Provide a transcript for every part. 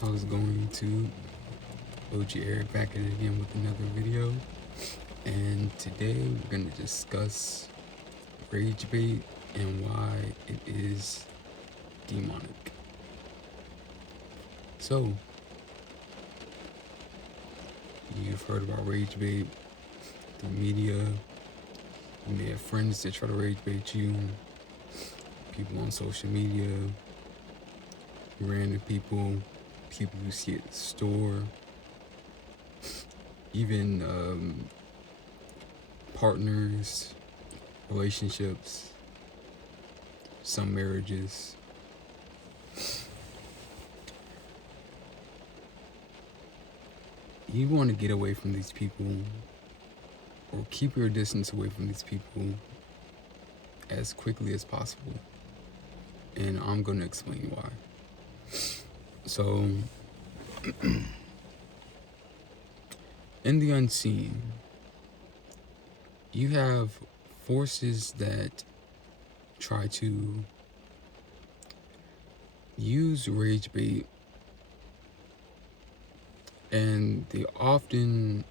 How's it going, YouTube? OG Eric back at it again with another video. And today we're going to discuss RageBait and why it is demonic. So, you've heard about RageBait, the media. You may have friends that try to RageBait you, people on social media, random people who see it at the store, even partners, relationships, some marriages. You want to get away from these people, or keep your distance away from these people as quickly as possible. And I'm going to explain why. So, in the unseen, you have forces that try to use RageBait, and they often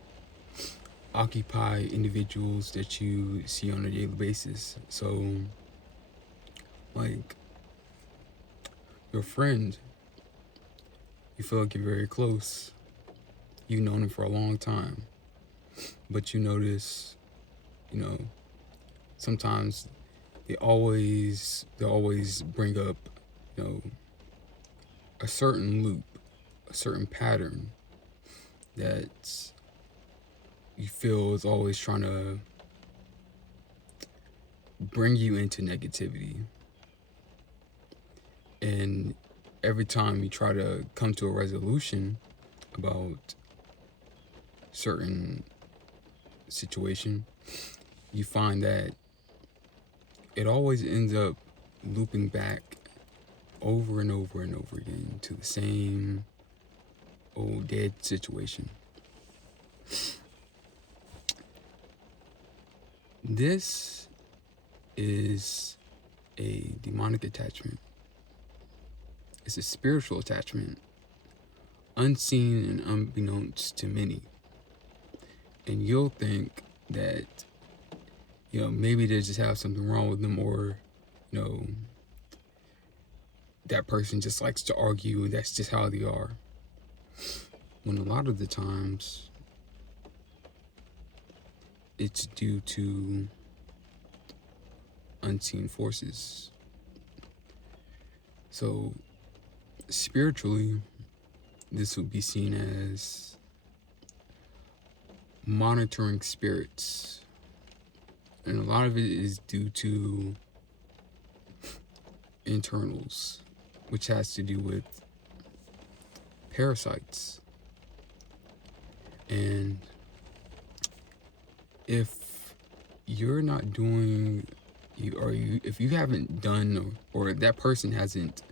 occupy individuals that you see on a daily basis. So, like your friend, you feel like you're very close. You've known him for a long time, but you notice, sometimes they always bring up, a certain loop, a certain pattern that you feel is always trying to bring you into negativity. And every time you try to come to a resolution about certain situation, you find that it always ends up looping back over and over and over again to the same old dead situation. This is a demonic attachment. It's a spiritual attachment, unseen and unbeknownst to many. And you'll think that, maybe they just have something wrong with them, or, that person just likes to argue, and that's just how they are. When a lot of the times, it's due to unseen forces. So, spiritually, this would be seen as monitoring spirits. And a lot of it is due to internals, which has to do with parasites. And if you're not doing, if you haven't done, or that person hasn't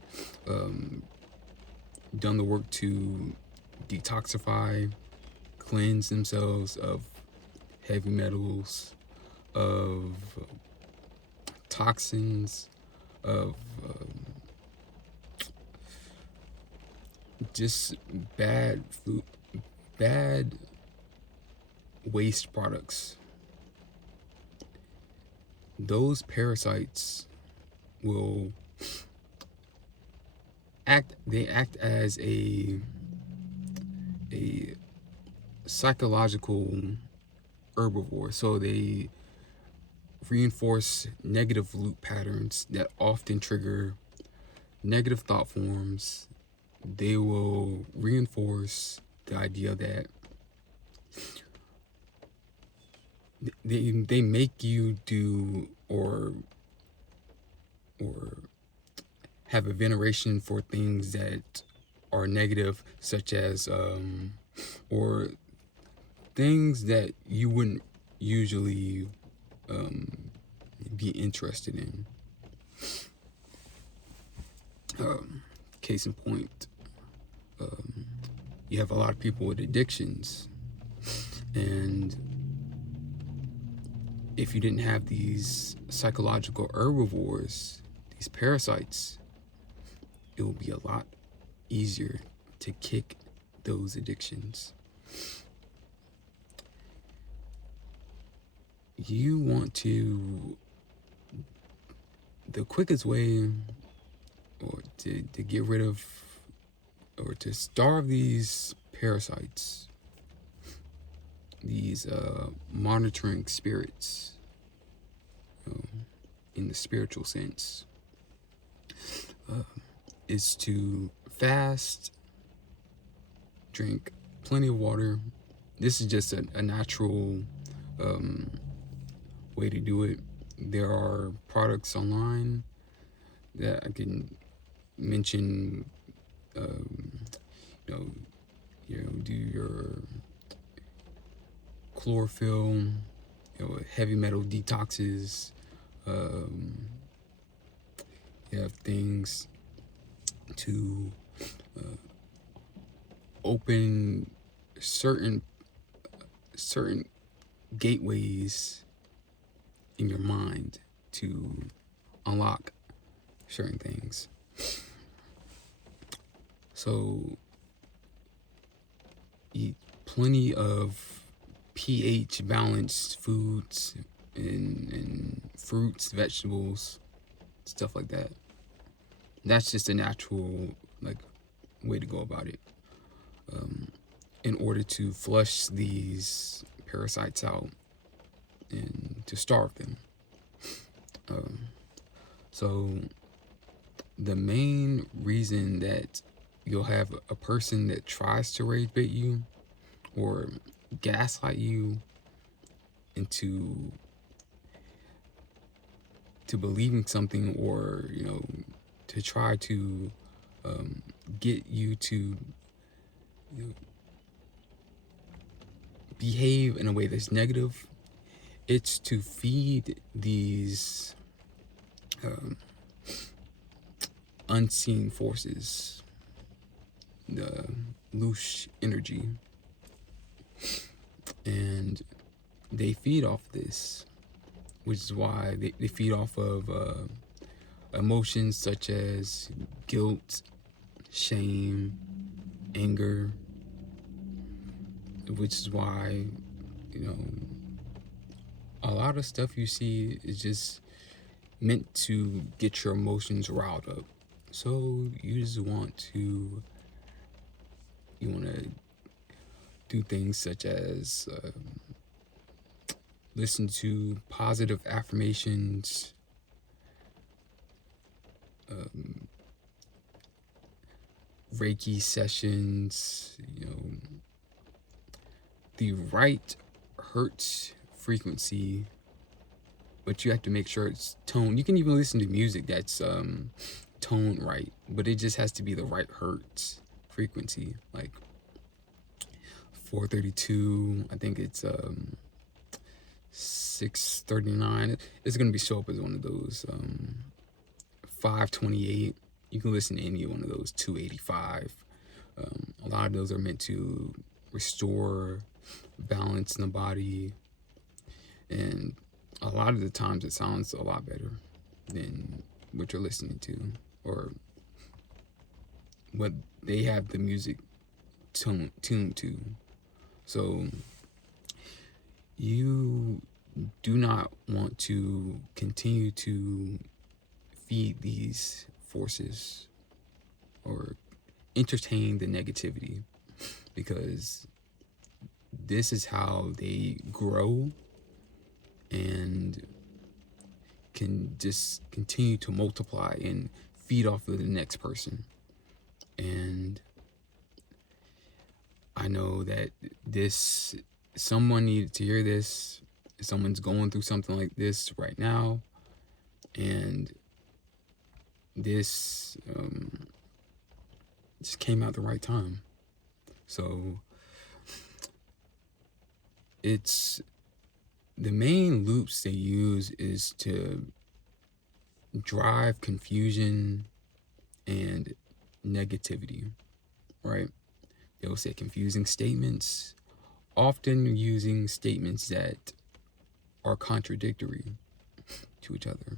done the work to detoxify, cleanse themselves of heavy metals, of toxins, of just bad food, bad waste products, those parasites will act as a psychological herbivore. So they reinforce negative loop patterns that often trigger negative thought forms. They will reinforce the idea that they make you do or have a veneration for things that are negative, such as or things that you wouldn't usually be interested in. Case in point, you have a lot of people with addictions, and if you didn't have these psychological herbivores, these parasites, it will be a lot easier to kick those addictions. You want to, the quickest way or to get rid of or to starve these parasites, these monitoring spirits, in the spiritual sense, is to fast, drink plenty of water. This is just a natural way to do it. There are products online that I can mention. Do your chlorophyll, heavy metal detoxes. You have things to open certain gateways in your mind to unlock certain things. So eat plenty of pH balanced foods and fruits, vegetables, stuff like that. That's just a natural way to go about it, in order to flush these parasites out and to starve them. So the main reason that you'll have a person that tries to rage bait you or gaslight you into believing something, or to try to get you to behave in a way that's negative, it's to feed these unseen forces, the loose energy, and they feed off this, which is why they feed off of emotions such as guilt, shame, anger, which is why a lot of stuff you see is just meant to get your emotions riled up. So you just want to do things such as listen to positive affirmations, Reiki sessions, the right hertz frequency, but you have to make sure it's toned. You can even listen to music that's toned right, but it just has to be the right hertz frequency, like 432. I think it's 639. It's gonna be show up as one of those. 528. You can listen to any one of those. 285. A lot of those are meant to restore balance in the body, and a lot of the times it sounds a lot better than what you're listening to or what they have the music tuned to. So you do not want to continue to feed these forces or entertain the negativity, because this is how they grow and can just continue to multiply and feed off of the next person. And I know that someone needed to hear this. Someone's going through something like this right now, and this just came out the right time. So it's the main loops they use is to drive confusion and negativity, right? They'll say confusing statements, often using statements that are contradictory to each other.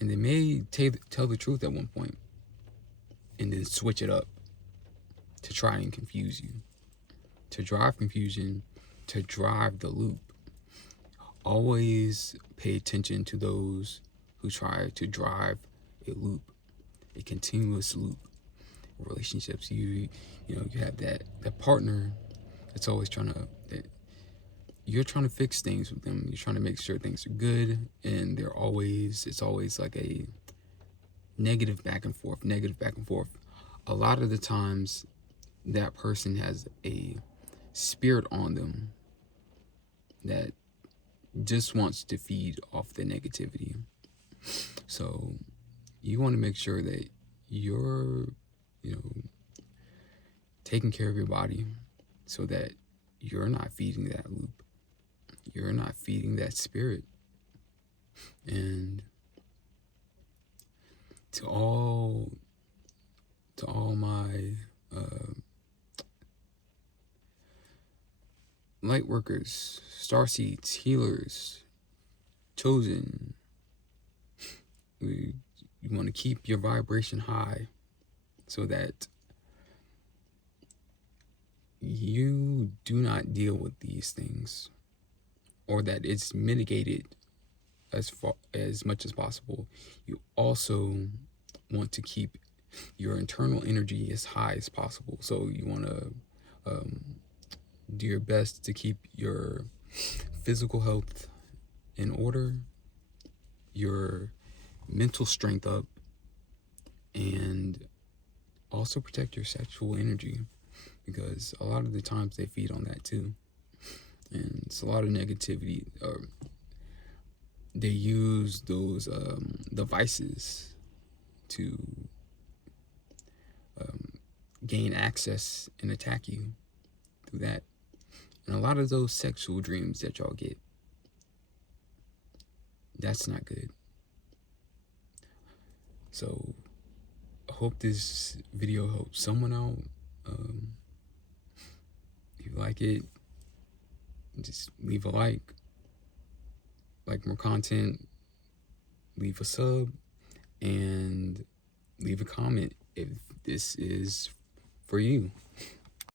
And they may tell the truth at one point, and then switch it up to try and confuse you, to drive confusion, to drive the loop. Always pay attention to those who try to drive a loop, a continuous loop. Relationships, you have that partner that's always you're trying to fix things with them. You're trying to make sure things are good, and it's always like a negative back and forth. A lot of the times that person has a spirit on them that just wants to feed off the negativity. So you want to make sure that you're taking care of your body so that you're not feeding that loop. You're not feeding that spirit. And to all my light workers, starseeds, healers, chosen, you want to keep your vibration high so that you do not deal with these things, or that it's mitigated as much as possible. You also want to keep your internal energy as high as possible. So you want to do your best to keep your physical health in order, your mental strength up, and also protect your sexual energy, because a lot of the times they feed on that too. And it's a lot of negativity. They use those devices to gain access and attack you through that. And a lot of those sexual dreams that y'all get, that's not good. So I hope this video helps someone out. If you like it, just leave a like more content, leave a sub, and leave a comment if this is for you.